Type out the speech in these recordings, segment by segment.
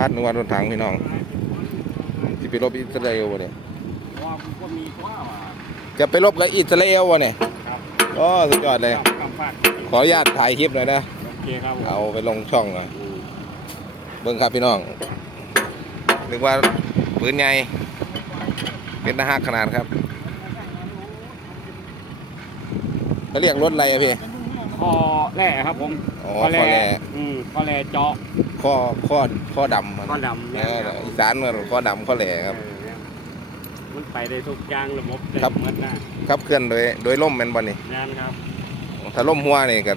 าดนึกว่ารถถังพี่น้องสิไปรบอิสราเอลวะเนี่ยว่ามันก็มีว่าว่ะจะไปรบกับอิสราเอลวะเนี่ยครับโอ้สุดยอดเลยกับกำปั้นขออนุญาตถ่ายคลิปหน่อยนะโอเคครับผมเอาไปลงช่องหน่อยเบิ้งครับพี่น้องนึกว่าปืนใหญ่เป็นทหารขนาดครับเขาเรียกรถอะไรอะพี่คอแร่ครับผมอ๋อคอแร่อืมคอแร่เจาะ ข้อข้อข้อดำมันคอดำเอเนี่ยอครับ อีสานมันข้อดำข้อแหล่ครับ เออมันไปได้ทุกอย่างระบบได้ครับ หมดนะครับเคลื่อนโดยโดยล่มแม่นบ่นี่งานครับถ้าล่มหัวนี่ก็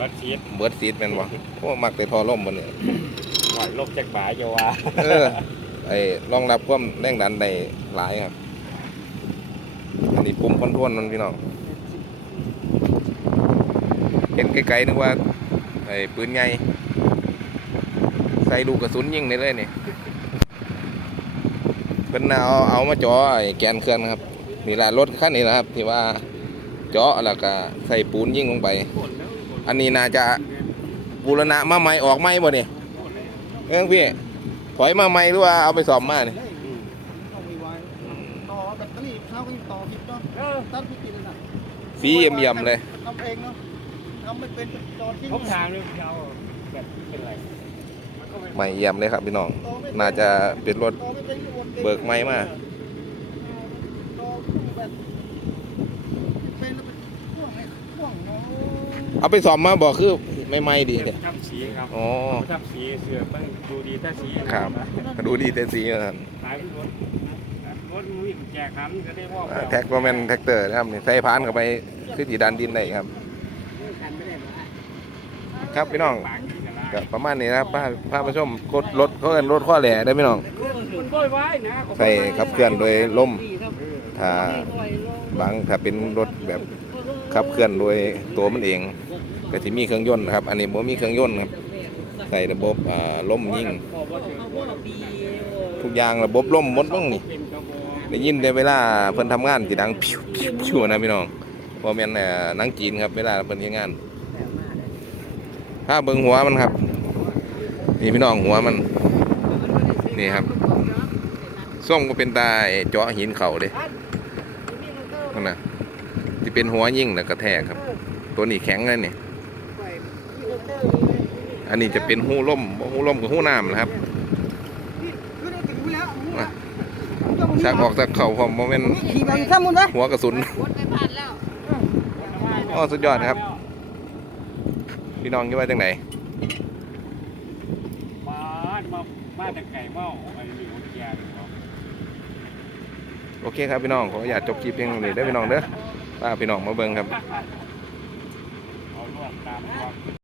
รถชีสเบิดซีดแม่นบ่โอ้มักแต่ทอล่มบ่เนี่ยหอยลบจากบ่ายจะว่าเออไอ้รองรับความแรงดันได้หลายครับอันนี้ปุ่มคอนโทรลมันพี่น้องเห็นไกลๆนึกว่าไอ้ปืนใหญ่ใส่ลูกกระสุนยิงได้เลยนี่เพิ่นน่ะเอาเอามาจ่อไอ้แกนเครื่องครับนี่ล่ะรถคันนี้นะครับ ที่ว่าเจาะแล้วก็ใส่ปูนยิงลงไป อันนี้น่าจะบูรณะมาใหม่ออกใหม่บ่นี่เอ้งพี่ถอยมาใหม่หรือว่าเอาไปสอบมานี่อืมต่อแบตเตอรี่เช้าก็ยังต่อผิดเนาะเออตั้งผิดผิดเลยนะฟรีเยี่ยมๆเลยทำเองเนาะทำไม่เป็นจอดทิ้งผมถามเลยเราแบบเป็นไรมันก็ ใหม่เยี่ยมเลยครับพี่น้อง น่าจะเป็นรถต่อไม่เป็นวนป็นเบิกไม้มาต่อแบบเป็นแล้วเป็นพ่วงไงพ่วงเนาะเอาไปสอบมาบอกคือไม่ไม่ดีเสื้เนี่ยอทับสีครับอ๋อทับสีเสือเบิ่งดูดีแต่สีนะครับดูดีแต่สีนะครับขายรถรถมุ้ยแจกขันก็ได้ว่าอ่าแท็กว่าแมนแท็กเตอร์นะครับนี่ใส่พานเข้าไปคือสีดันดินได้ครับ ครับพี่น้อง ก็ประมาณนี้นะครับพาพามาชมรถรถเขาเอินรถข้อแหล่ได้อพี่น้องใส่ขับเคลื่อนโดยลมถ้าบางถ้าเป็นรถแบบขับเคลื่อนโดยตัวมันเองก็จะมีเครื่องยนต์นะครับ อันนี้บ่มีเครื่องยนต์ครับใส่ระบบอ่มยิงทุกอย่างระบบลมหมดบ้างนี่เป็นกระบอกได้ยินแต่เวลาเพิ่นทำงานสิดังพิวพิวพิวนะพี่น้องบ่แม่นเอ่อหนังจีนครับเวลาเพิ่นเฮ็ดงาน ถ้าเบิ่งหัวมันครับ นี่พี่น้องหัวมัน นี่ครับส่งก็เป็นตาไอ้เจาะหินเขาเด้นั่นน่ะที่เป็นหัวยิ่งแล้วกระแทกครับ ตัวนี้แข็งเลยนี่อันนี้จะเป็นหูล่มบ่หูล่มกับหูน้ำนะครับขึ้นได้ถึงแล้วมาชักออกจากเข่าพร้อมบ่แม่นขี่มาอีกข้ามมุนไหมหัวกระสุนรถไปผ่านแล้วอ๋อสุดยอดนะครับ พี่น้องคิดว่าจังไหนมามามาแต่ไก่เมาไอ้นี่คนแก่เลยเนาะโอเคครับพี่น้องขออนุญาตจบคลิปเพียงเท่านี้เด้อพี่น้องเด้อป้าพี่น้องมาเบิ่งครับ เอาลวกตามความ